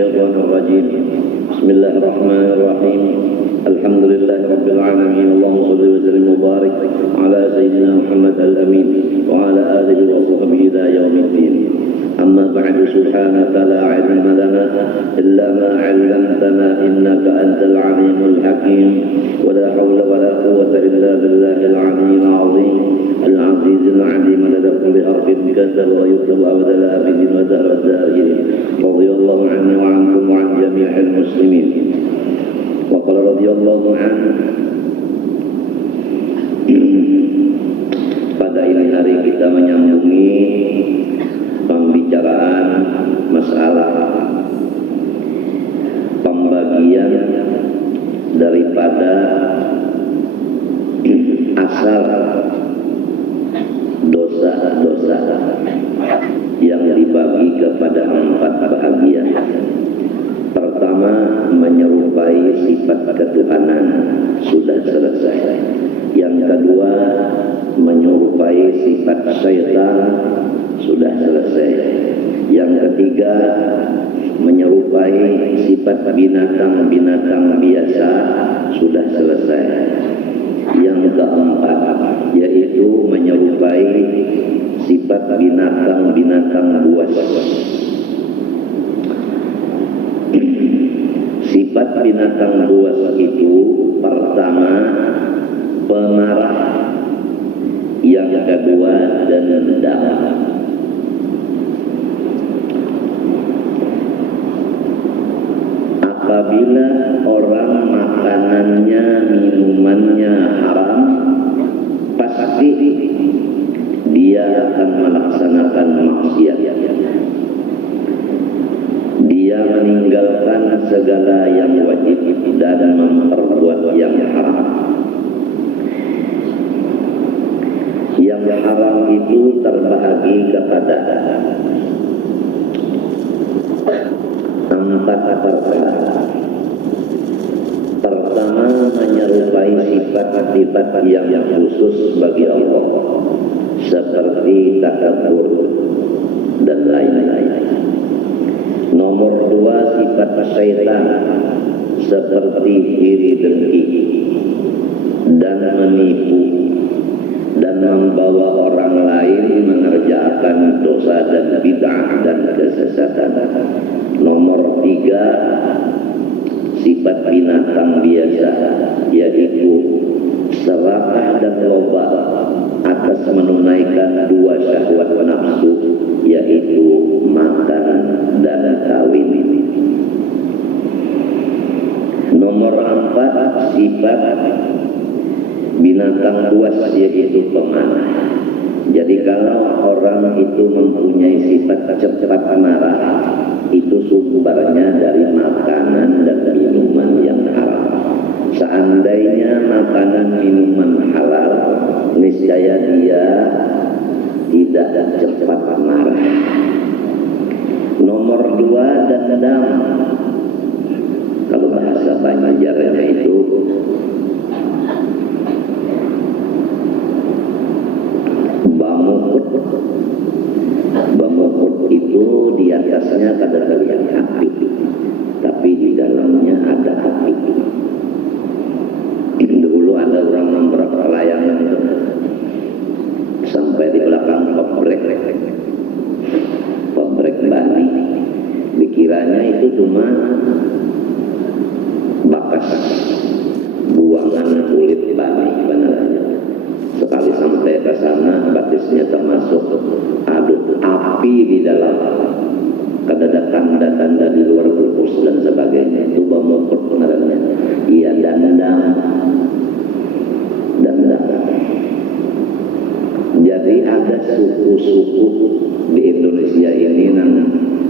الشيطان الرجيم. بسم الله الرحمن الرحيم. الحمد لله رب العالمين. اللهم صل وسلم وبارك على سيدنا محمد الأمين وعلى آله وصحبه إلى يوم الدين. أما بعد، سبحانك لا علم لنا إلا ما علمتنا إنك أنت العليم الحكيم. ولا حول ولا قوة إلا بالله العلي العظيم العزيز العليم لدى كل حرف كسر ويكتب أبد الآبدين ودهر الداهرين. رضي الله عني وعنكم وعن جميع المسلمين. وقال رضي الله عنه, pada ini hari kita menyambungi pembicaraan masalah pembagian daripada asal dosa-dosa yang dibagi kepada 4 bahagian. Pertama, menyerupai sifat ketuhanan, sudah selesai. Yang kedua, menyerupai sifat syaitan, sudah selesai. Yang ketiga, menyerupai sifat binatang-binatang biasa, sudah selesai. Yang keempat, yaitu menyerupai sifat binatang-binatang buas. Sifat binatang buas itu pertama pemarah, yang kedua dendam. Apabila orang makanannya, minumannya haram, pasti dia akan melaksanakan maksiat. Dia meninggalkan segala yang wajib dan memperbuat yang haram. Yang haram itu terbahagi kepada 4 perkara. Pertama, menyerupai sifat-sifat yang khusus bagi Allah, seperti takabur dan lain-lain. Nomor 2, sifat syaitan, seperti iri dengki dan menipu dan membawa orang lain mengerjakan dosa dan bid'ah dan kesesatan. Nomor 3, sifat binatang biasa, yaitu serakah dan loba atas menunaikan 2 syahwat nafsu, yaitu makan dan kawin. Nomor 4, sifat binatang buas, yaitu pemanah. Jadi kalau orang itu mempunyai sifat cepat marah, itu sumbernya dari makanan dan minuman yang halal. Seandainya makanan minuman halal, niscaya dia tidak cepat marah. Nomor 2, dendam. Kalau bahasa Banjarnya itu bamukut itu di atasnya kada terlihat api, tapi di dalamnya ada api. Dulu ada orang nambrak layangan itu sampai di belakang pabrik Bali. Dikiranya itu cuma bakas buangan kulit Bali sebenarnya. Sekali sampai ke sana, batisnya termasuk api di dalam, kada tanda-tanda di luar kulkus dan sebagainya. Itu bamukut sebenarnya. Iya, dendam. Jadi ada suku-suku di Indonesia ini yang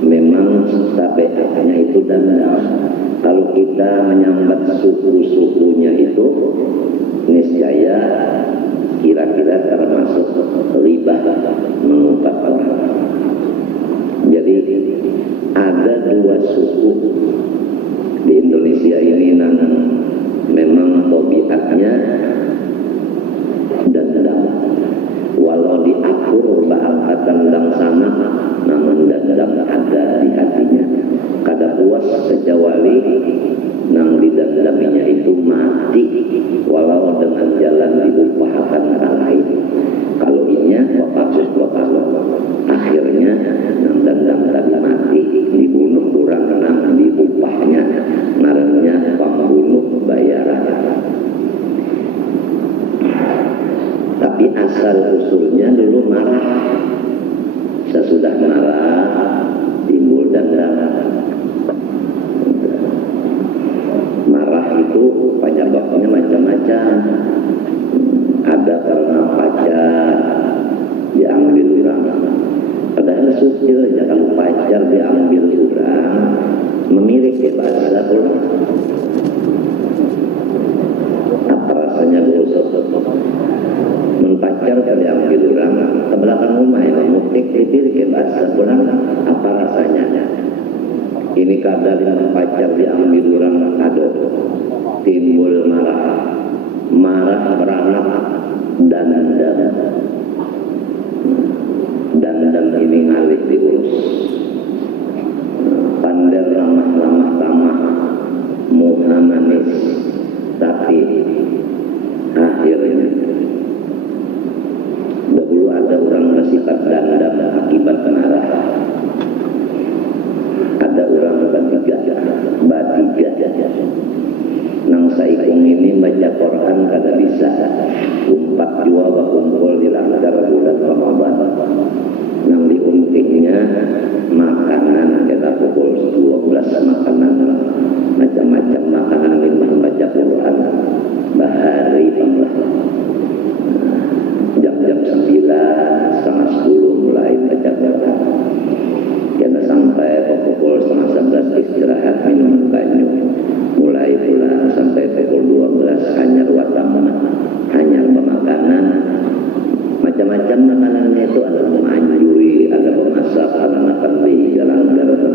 memang tabiatnya itu dendam. Kalau kita menyambat suku-sukunya itu, niscaya kira-kira termasuk ribah, mengungkap orang. Jadi ada 2 suku di Indonesia ini yang memang tabiatnya dendam. Walau diatur bahasa dendam sana, namun dendam ada di hatinya. Kada puas marah. Sesudah marah timbul dendam. Marah itu penyebabnya macam-macam. Ada karena pacar diambil orang. Padahal susil aja kalau pacar diambil orang, memiliki bahasa orang. Apa rasanya gosok? Menpacar kalau diambil orang, ke belakang rumah ya, mutik dipilih bahasa orang. Apa rasanya? Ini kadang menpacar diambil orang kado, timbul marah beranak dan ini ngalih diurus. Pandai ramah tamah, muha manis, tapi akhirnya dahulu ada orang bersifat dandam akibat marah. Ada orang batiga. Nang saikung ini baca Quran kada bisa. Umpat jua kumpul di langgar bulan Ramadan. Nang diuntingnya makanan kita pukul 12 makanan, macam-macam makanan limbah baca Quran. Bahari pamlah. Jam-jam 9, setengah 10 mulai baca Quran. Kita sampai pukul setengah 11 istirahat minum banyu. Mulai pula sampai pukul 12 hanya watama, hanya makanan. Macam-macam makanannya itu ada memanjuri, ada memasak, ada makan di jalan-jalan.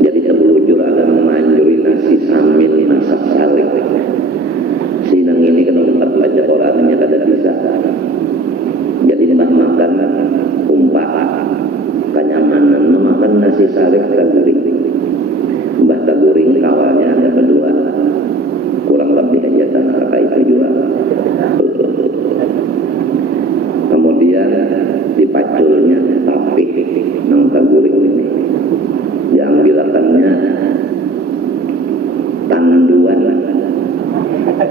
Jadi sebelujur ada memanjuri nasi sambil masak salik. Sinang ini kan tempat baca Qurannya kada bisa. Jadi makan umpah kenyamanan memakan nasi salik kaguring. Mbah kaguring kawalnya ada berdua. Kurang lebih aja tanah itu juga. Kemudian dipaculnya tapi nang kaguring ini diambilakannya tanduan,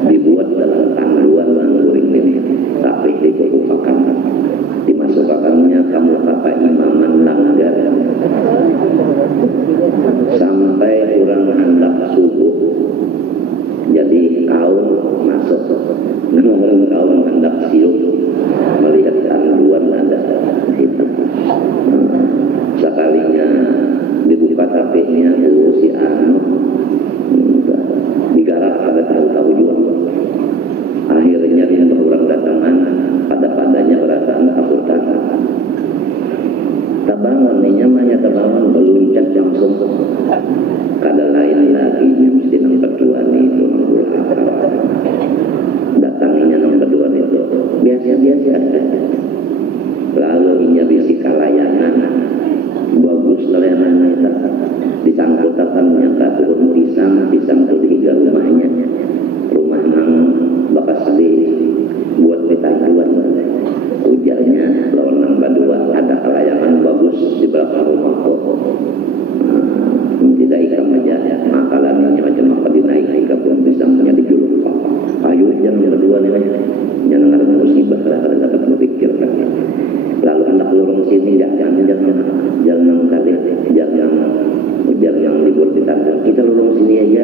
dibuat dalam tanduan kaguring ini tapi dikukuhkan, dimasukkannya kamu kata imaman langgar sampai kurang hendak subuh. Jadi kaum masuk, namun kaum hendak siup melihat tanduan ada itu. Sekalinya dibuka tapenya si anu digarap ada tahu-tahu juga. Akhirnya dia berulang datangan pada-padanya perasaan takutan. Tabangan ini namanya tabangan beluncak langsung. Kada lain lagi mesti nang berduaan itu datanginya nang berduaan itu biasa-biasa. Lalu inya bisi kalayangan bagus kalayangan itu disangkutakannya ke pohon pisang itu tiga rumahnya. Rumah nang bakas buat ditanduan ujarnya lawan nang badua ada kelayangan bagus di belakang rumahku. Tidak ikam aja makalannya macam apa dinaik ke pohon pisangnya dijuluk. Ayo jangan berdua nih, jangan ada musibah kada dapat berpikir kan. Lalu anak lorong sini jangan kali jangan libur di tangga kita lorong sini aja.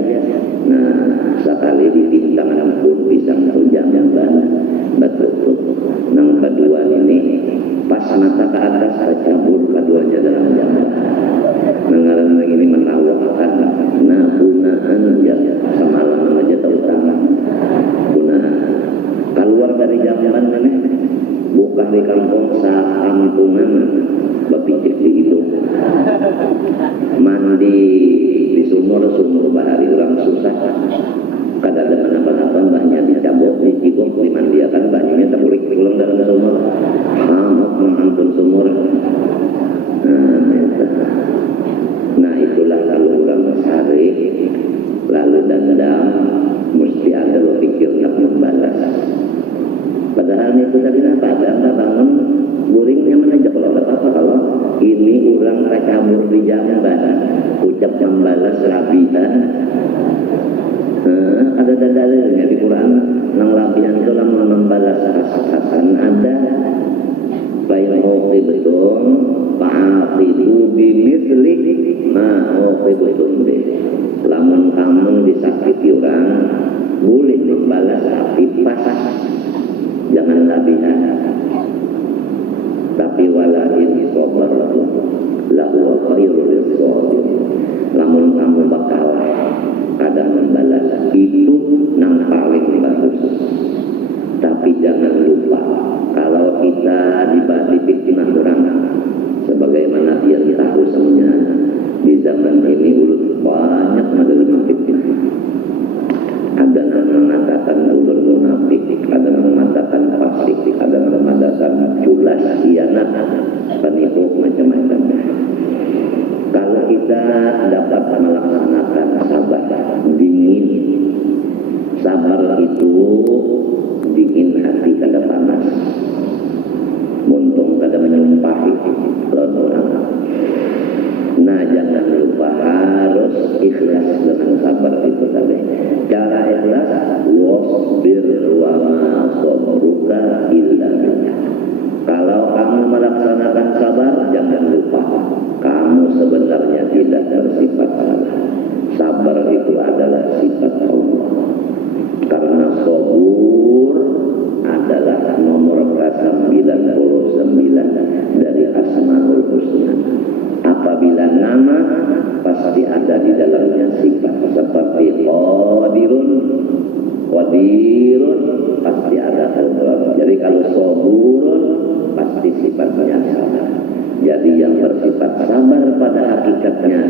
Nah sekali di tangan pun pisang itu jangan betul nang kedua ini pas mata ke atas tercabur keduanya dalam jamban. Mengalami ini menawarkan punaan ya semalam aja tahu tangan punaan keluar dari jamban ini buka di kampung sakampungan berpikir di itu mandi di sumur bahari orang susah kada ada apa-apa banyak dicabok dicibok dimandiakan banyaknya terbulik pulang dalam sumur hamok mengampun sumur. Nah itulah kalau orang sari lalu dendam mesti ada berpikir nak membalas. Padahal itu tadi apa? Ada bangun guringnya menajak kalau apa kalau ini orang kacabur di jamban ucap membalas rabihan. Ada dalilnya di Quran nang labihan itu membalas hasan ada uqibtum fa'aqibu bimithli ma uqibtum bih. Lamun kamu disakiti orang, boleh membalas tapi pas, jangan lebihan. Tapi wala in sabartum lahu khairul lisabirin. Lamun kamu bakal kadang membalas itu yang paling bagus. Tapi jangan lupa kalau kita dipitnah orang, sebagaimana dia tahu semuanya di zaman ini ulun banyak menerima fitnah. Ada yang mengatakan ulun munafik, ada yang mengatakan fasik, ada yang mengatakan culas, khianat, penipu, macam-macam. Kalau kita dapat melaksanakan sabar, dingin, sabar itu dingin hati kada panas, muntung kada menyumpahi lawan orang. Nah, jangan lupa harus ikhlas dengan sabar itu tadi. Cara ikhlas, wasbir wa ma sabruka illa billah. Kalau kamu melaksanakan sabar, jangan lupa kamu sebenarnya tidak bersifat salah. Sabar itu adalah sifat Allah. Karena sabur adalah nomor ke-99 dari Asmaul Husna. Apabila nama pasti ada di dalamnya sifat seperti qadirun, pasti ada al-qadir. Jadi kalau saburun pasti sifatnya sabar. Jadi yang bersifat sabar pada hakikatnya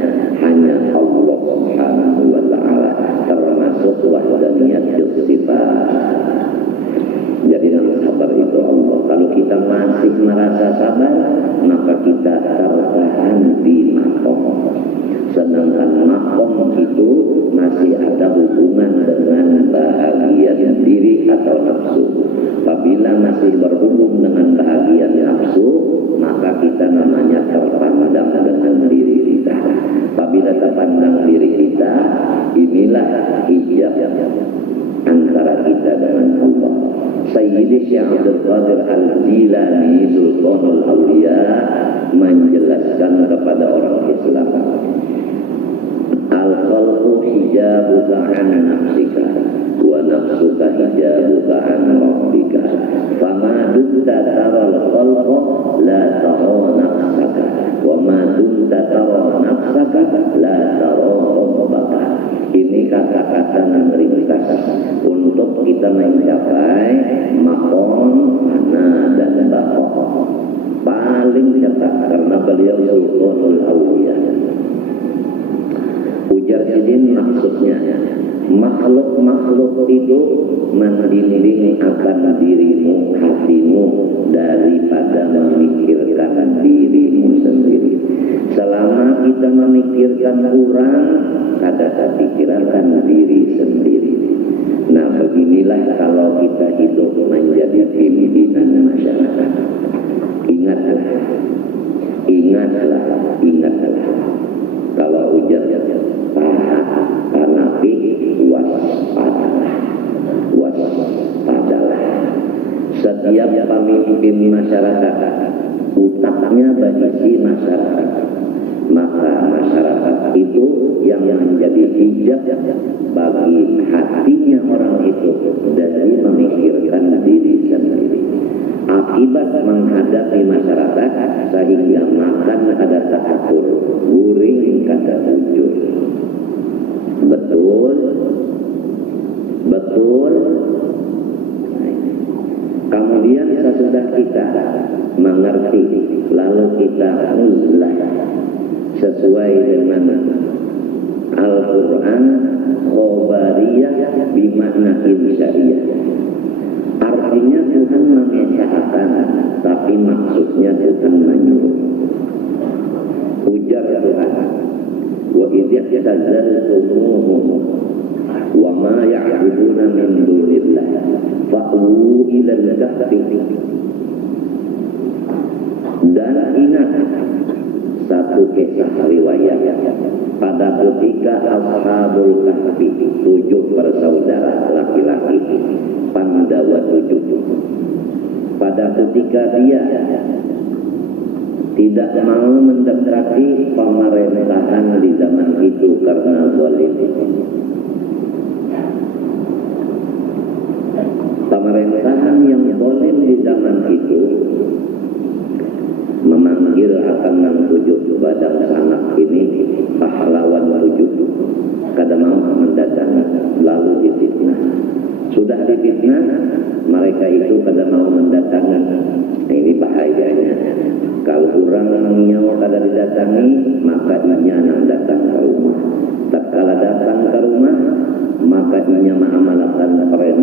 hanya Allah Subhanahu wa taala, termasuk wahdaniyat sifat. Jadi yang sabar itu Allah. Kalau kita masih merasa sabar, maka kita tertahan di makom. Sedangkan makom itu masih ada hubungan dengan bahagia diri atau nafsu. Apabila masih berhubung dengan bahagia nafsu, maka kita namanya terpandang dengan diri kita. Apabila terpandang diri kita, inilah hijab antara kita dengan Allah. Sayyidi Syekh Abdul Qadir Al-Jilani Sultanul Awliya menjelaskan kepada orang Islam, al-khalqu hijabuka an nafsika wa nafsuka hijabuka an rabbika fama dumta taral khalqa la tara nafsaka wa ma dumta tara nafsaka la tara rabbaka. Ini kata-kata yang ringkas untuk kita mencapai makom mana dan baqa. Paling cepat karena beliau Sultanul Awliya. Ujar Sidin maksudnya makhluk-makhluk itu mendinding akan dirimu, hatimu daripada memikirkan dirimu sendiri. Selama kita memikirkan orang, kada pikirkan diri sendiri. Nah, beginilah kalau kita hidup menjadi pimpinan masyarakat. Ingatlah. Kalau ujar Hanafi, waspadalah. Setiap pemimpin masyarakat utaknya berisi masyarakat, maka masyarakat itu yang menjadi hijab bagi hatinya orang itu dari memikirkan diri sendiri. Akibat menghadapi masyarakat sehingga makan ada teratur, guring kada jujur. Betul. Kemudian sesudah kita mengerti, lalu kita uzlah sesuai dengan Al-Quran khobariyah bimakna insya'iyah. Artinya Tuhan mengesahkan, tapi maksudnya Tuhan menyuruh. Ujar Tuhan, wa idh yatazaltumuhum wa ma ya'buduna min dunillah fa'u ilal kahfi. Dan ingat satu kisah riwayat pada ketika Ashabul Kahfi 7 bersaudara laki-laki Pandawa 7, pada ketika dia tidak mau mendekati pemerintahan di zaman itu karena zalim. Pemerintahan yang zalim di zaman itu memanggil akan mengtujuh kepada anak ini pahlawan tujuh, kada mau mendatangi, lalu difitnah. Sudah difitnah, mereka itu kada mau mendatangi. Nah, ini bahayanya. Kalau orang mengiau kada didatangi, maka inya nak datang ke rumah. Tatkala datang ke rumah, maka inya mengamalkan perintah